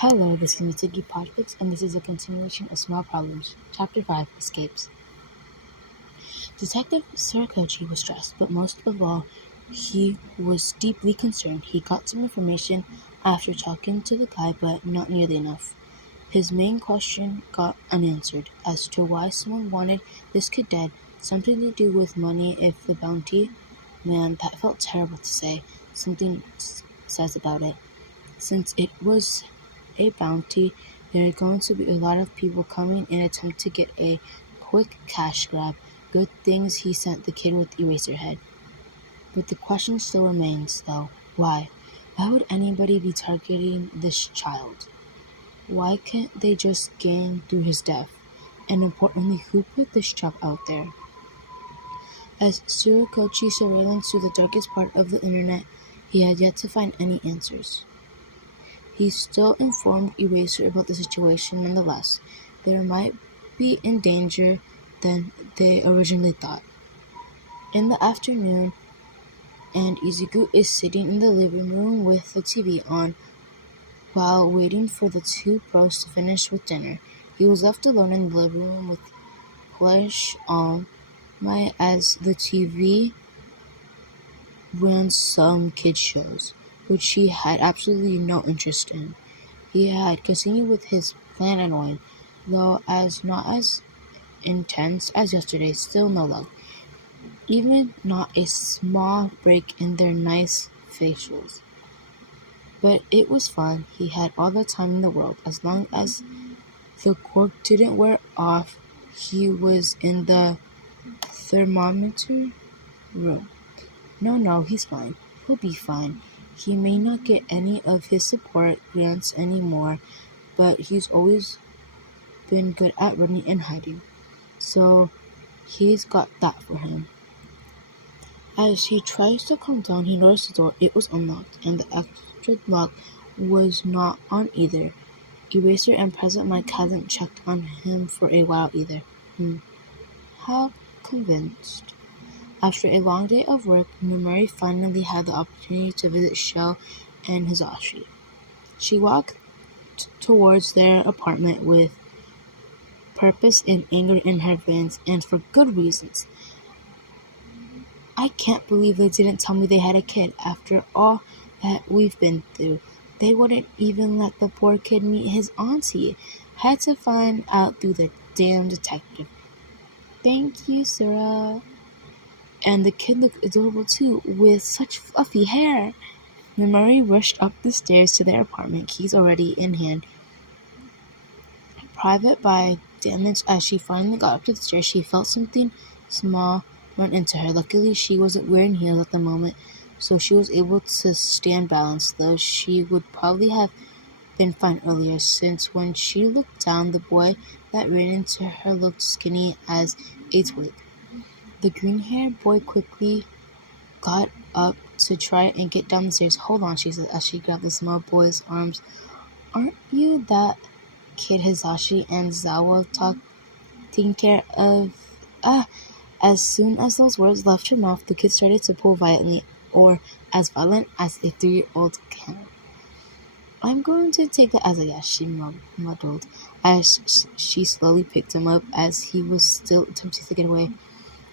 Hello, this is Mitsuki Podfic, and this is a continuation of Small Problems, Chapter 5, Escapes. Detective Surakochi was stressed, but most of all, he was deeply concerned. He got some information after talking to the guy, but not nearly enough. His main question got unanswered, as to why someone wanted this kid dead, something to do with money if the bounty. Man, that felt terrible to say. Something says about it. Since it was a bounty, there are going to be a lot of people coming in attempt to get a quick cash grab. Good things he sent the kid with Eraserhead. But the question still remains, though. Why? Why would anybody be targeting this child? Why can't they just gain through his death? And importantly, who put this child out there? As Surakochi surveillance to the darkest part of the internet, he had yet to find any answers. He still informed Eraser about the situation nonetheless. They might be in danger than they originally thought. In the afternoon, and Izuku is sitting in the living room with the TV on while waiting for the two pros to finish with dinner. He was left alone in the living room with Flesh on my as the TV ran some kids shows, which he had absolutely no interest in. He had continued with his plan anyway, though not as intense as yesterday, still no luck. Even not a small break in their nice facials. But it was fun. He had all the time in the world. As long as the cork didn't wear off, he was in the thermometer room. No, he's fine. He'll be fine. He may not get any of his support grants anymore, but he's always been good at running and hiding. So he's got that for him. As he tries to calm down, he noticed the door. It was unlocked, and the extra lock was not on either. Eraser and President Mike hadn't checked on him for a while either. How convinced. After a long day of work, Muray finally had the opportunity to visit Sho and Hisashi. She walked towards their apartment with purpose and anger in her veins, and for good reasons. I can't believe they didn't tell me they had a kid after all that we've been through. They wouldn't even let the poor kid meet his auntie. Had to find out through the damn detective. Thank you, Sarah. And the kid looked adorable too, with such fluffy hair. Muray rushed up the stairs to their apartment, keys already in hand. Private by damage, as she finally got up to the stairs, she felt something small run into her. Luckily, she wasn't wearing heels at the moment, so she was able to stand balanced, though she would probably have been fine earlier, since when she looked down, the boy that ran into her looked skinny as a twig. The green-haired boy quickly got up to try and get down the stairs. Hold on, she said as she grabbed the small boy's arms. Aren't you that kid Hisashi and Zawa taking care of? As soon as those words left her mouth, the kid started to pull violently, or as violent as a 3-year-old can. I'm going to take that as a yes, she muddled, as she slowly picked him up as he was still attempting to get away.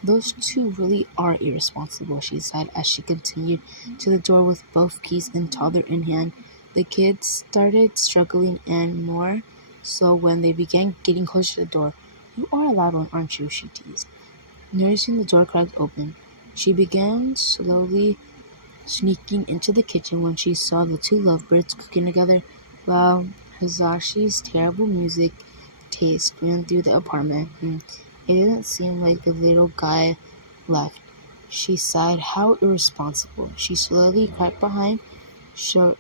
Those two really are irresponsible, she sighed as she continued to the door with both keys and toddler in hand. The kids started struggling, and more so when they began getting closer to the door. You are a loud one, aren't you? She teased. Noticing the door cracked open, she began slowly sneaking into the kitchen when she saw the two lovebirds cooking together. Wow, Hisashi's terrible music taste ran through the apartment. It didn't seem like the little guy left. She sighed. How irresponsible. She slowly crept behind Shoto,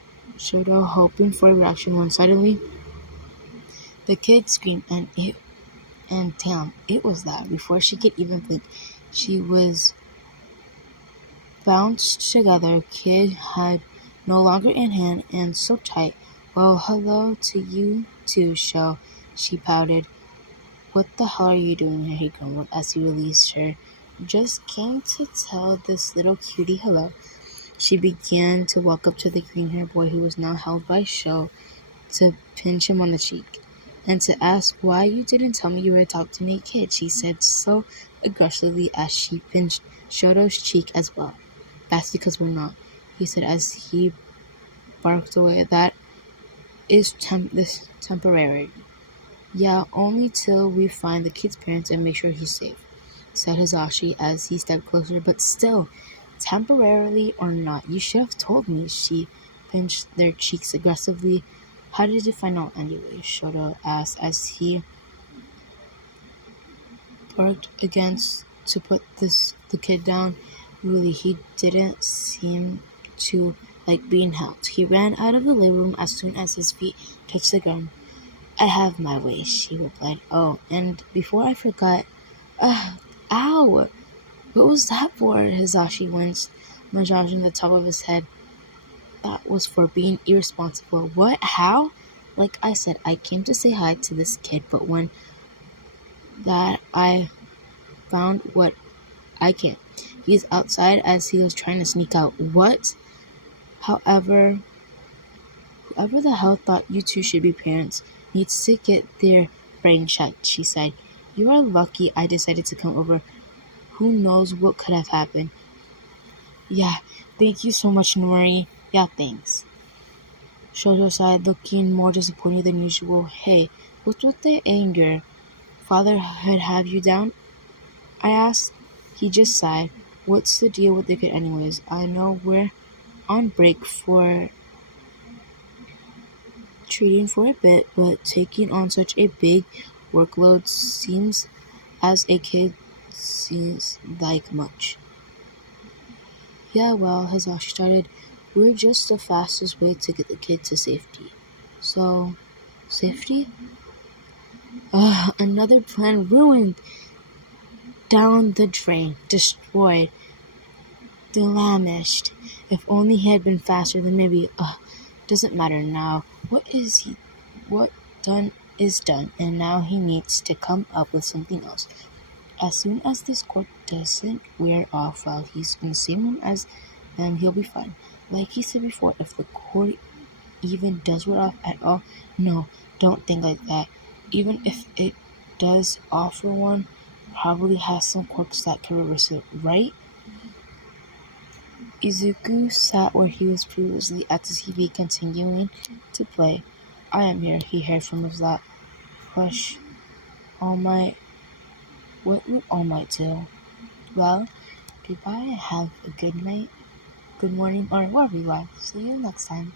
hoping for a reaction when suddenly the kid screamed, and damn, it was that. Before she could even blink, she was bounced together. Kid had no longer in hand and so tight. Well, hello to you too, Sho, she pouted. What the hell are you doing here? He grumbled as he released her. Just came to tell this little cutie hello. She began to walk up to the green-haired boy who was now held by Sho. to pinch him on the cheek, and to ask why you didn't tell me you were a top 10 kid, she said so aggressively as she pinched Shoto's cheek as well. That's because we're not, he said as he barked away. That is this temporary. Yeah, only till we find the kid's parents and make sure he's safe, said Hisashi as he stepped closer. But still, temporarily or not, you should have told me, she pinched their cheeks aggressively. How did you find out anyway? Shoto asked as he barked against to put the kid down. Really, he didn't seem to like being held. He ran out of the living room as soon as his feet touched the ground. I have my way, she replied. Oh, and before I forgot, ow! What was that for? Hisashi winced, massaging the top of his head. That was for being irresponsible. What? How? Like I said, I came to say hi to this kid, but when that I found what I can't. He's outside as he was trying to sneak out. What? However, whoever the hell thought you two should be parents needs to get their brain checked, she said. You are lucky I decided to come over. Who knows what could have happened. Yeah, thank you so much, Nori. Yeah, thanks. Shoto sighed, looking more disappointed than usual. Hey, what's with the anger? Father had have you down? I asked. He just sighed. What's the deal with the kid anyways? I know we're on break for treating for a bit, but taking on such a big workload seems as a kid seems like much. Yeah, well, Hisashi started, we're just the fastest way to get the kid to safety. So, safety? Another plan ruined. Down the drain. Destroyed. Delamished. If only he had been faster, then maybe, doesn't matter now. What done is done, and now he needs to come up with something else. As soon as this quirk doesn't wear off while he's in the same room as them, he'll be fine. Like he said before, if the quirk even does wear off at all, no, don't think like that. Even if it does offer one, probably has some quirks that can reverse it, right? Izuku sat where he was previously at the TV, continuing to play. I am here, he heard from his lap. Hush, All Might. What would All Might do? Well, goodbye, have a good night, good morning, or wherever you are. See you next time.